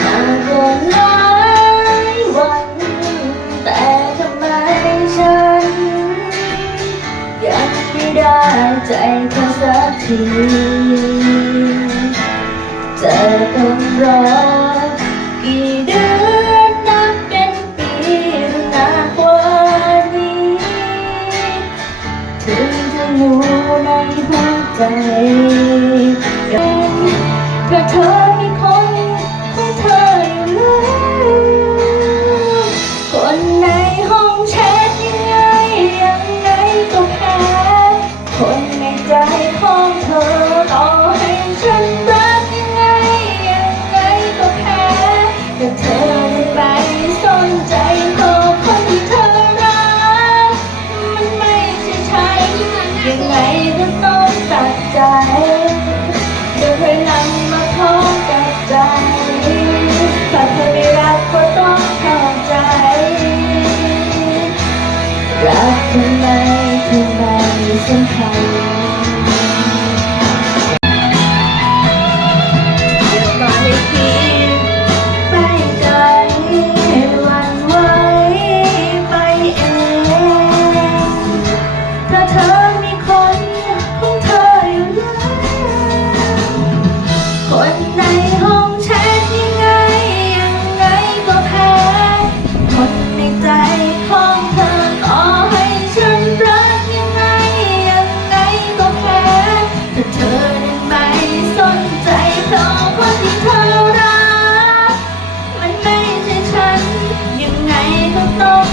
นานกว่าหลายวันแต่ทำไมฉันยังไม่ได้ใจเธอสักทีจะต้องรอกี่เดือนนับเป็นปีหรือนานกว่านี้ถึงจะอยู่ในหัวใจก็เธอมีคนของเธออยู่แล้วคนในห้องแชทยังไงก็แพ้คนในใจของเธอต่อให้ฉันรักยังไงก็แพ้แต่เธอไม่สนใจตัวคนที่เธอรักมันไม่ใช่ฉันยังไงก็ต้องตัดใจเดินถอยหลังมาพร้อมกับใจถ้าเธอไม่รักก็ต้องเข้าใจรักทำไมคือไม่สำคัญมาให้คิดไปไกลหวั่นไหวไปเองถ้าเธอมีคนของเธออยู่แล้วคนในห้องแชทยังไงก็แพ้คนในใจของเธอต่อให้ฉันรักยังไงก็แพ้แต่เธอนั้นไม่สนใจเพราะคนที่เธอรักมันไม่ใช่ฉันยังไงก็ต้อง